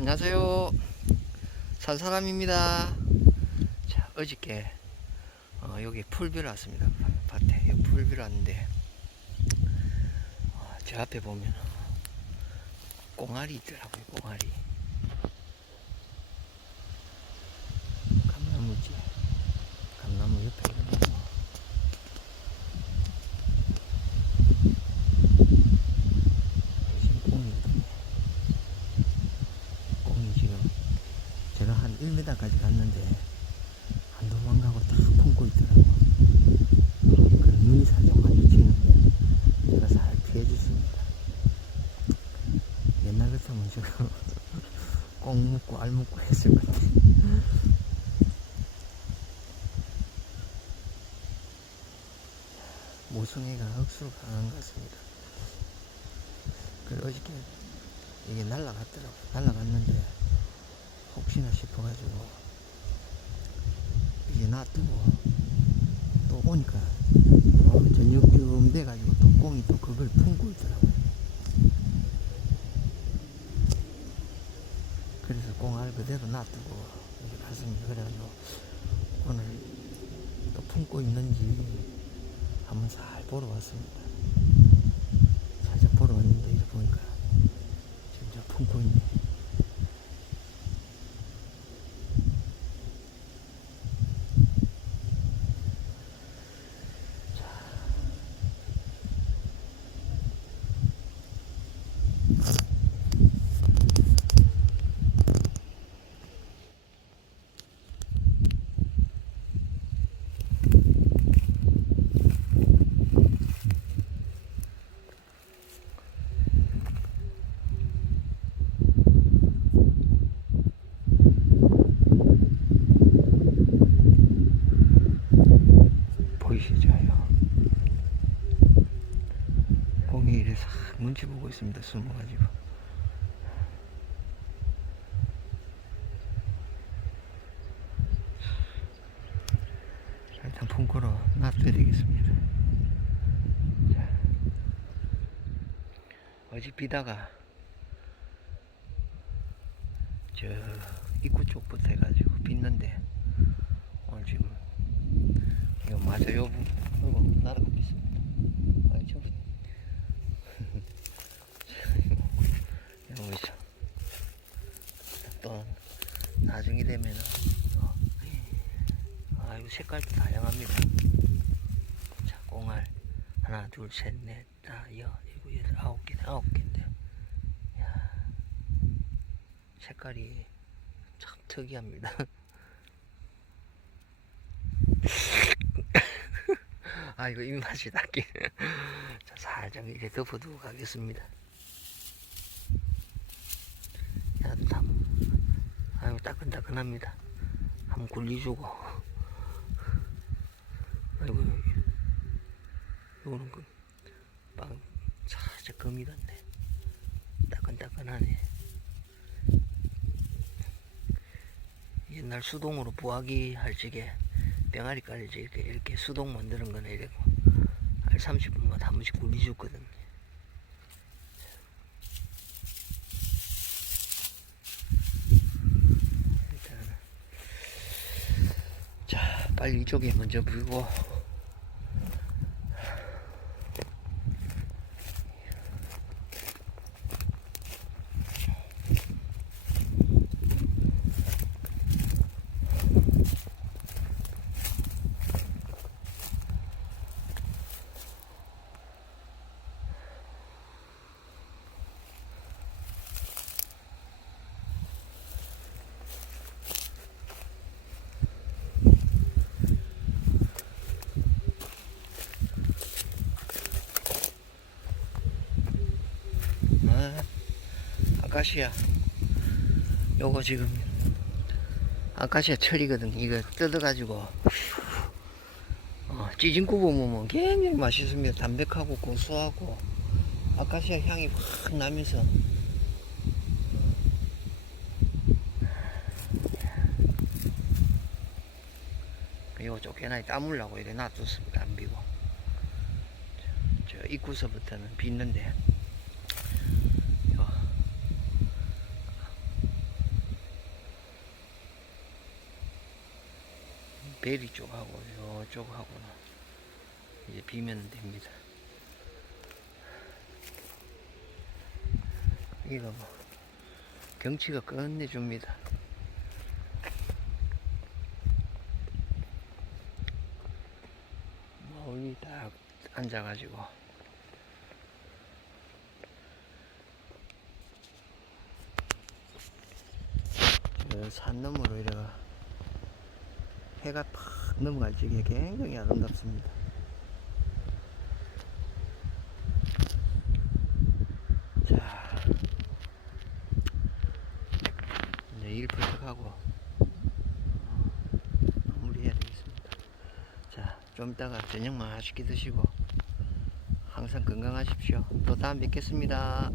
안녕하세요. 산사람입니다. 자, 어저께 어, 여기 풀비를 왔습니다. 밭에 풀비를 왔는데 어, 제 앞에 보면 꽁알이 있더라고요. 꽁알이. 감나무지. 감나무 옆에 있는 거. 지금 꽁이 있거든요. 꽁이 지금 제가 한 1m까지 갔는데 안 도망가고 딱 품고 있더라고. 그 눈이 살짝 마주치는데 제가 잘 피해줬습니다. 옛날 같으면 제가 꽁 묶고 알 묶고 했을 것 같아. 모성애가 억수로 강한 것 같습니다. 그래서 어저께 이게 날라갔더라고. 날라갔는데 혹시나 싶어가지고 이제 놔두고 또 오니까 어, 저녁쯤 돼가지고 또 꽁이 또 그걸 품고 있더라고요. 그래서 꽁알 그대로 놔두고 이제 갔습니다. 그래가지고 오늘 또 품고 있는지 한번 살 보러 왔습니다. 살짝 보러 왔는데 이제 보니까 진짜 품고 있네. 보이시죠? 이거? 공이 이래 싹 눈치 보고 있습니다. 숨어가지고. 자, 일단 품고로 놔둬야 되겠습니다. 자. 어제 비다가 저 입구 쪽부터 해가지고 빗는데 오늘 지금 이거 맞아 요 부- 이거 날아가고 있습니다. 아, 저 이거 보이죠? 또 나중에 되면은 어, 아 이거 색깔도 다양합니다. 자 꽁알 하나 둘 셋 넷 다, 여 일곱 여덟 아홉 개 아홉 개인데 야 색깔이 참 특이합니다. 아 이거 입맛이 닿기 자 살짝 이렇게 덮어두고 가겠습니다. 야도 참 아이고 따끈따끈합니다. 한번 굴리주고 아이고 요거는 그빵 살짝 거미 같네 따끈따끈하네. 옛날 수동으로 부화기 할 적에 병아리 깔지 이렇게 이렇게 수동 만드는 거네 이래고. 한 30분마다 한 번씩 굴리줬거든 일단 자 빨리 이쪽에 먼저 불고 아, 아카시아. 요거 지금 아카시아 철이거든. 이거 뜯어가지고. 어, 찌짐구 먹으면 굉장히 맛있습니다. 담백하고 고소하고 아카시아 향이 확 나면서. 이거 쫓겨나니 따물라고 이래 놔뒀습니다. 안 비고. 저, 저 입구서부터는 빗는데 베리 쪽하고 요쪽하고는 이제 비면 됩니다. 이거 뭐 경치가 끝내줍니다. 멀리 딱 앉아가지고 저산 너머로 이래가 해가 팍 넘어갈 적에 굉장히 아름답습니다. 자, 이제 일 부탁하고 마무리해야 되겠습니다. 자, 좀 이따가 저녁 맛있게 드시고 항상 건강하십시오. 또 다음 뵙겠습니다.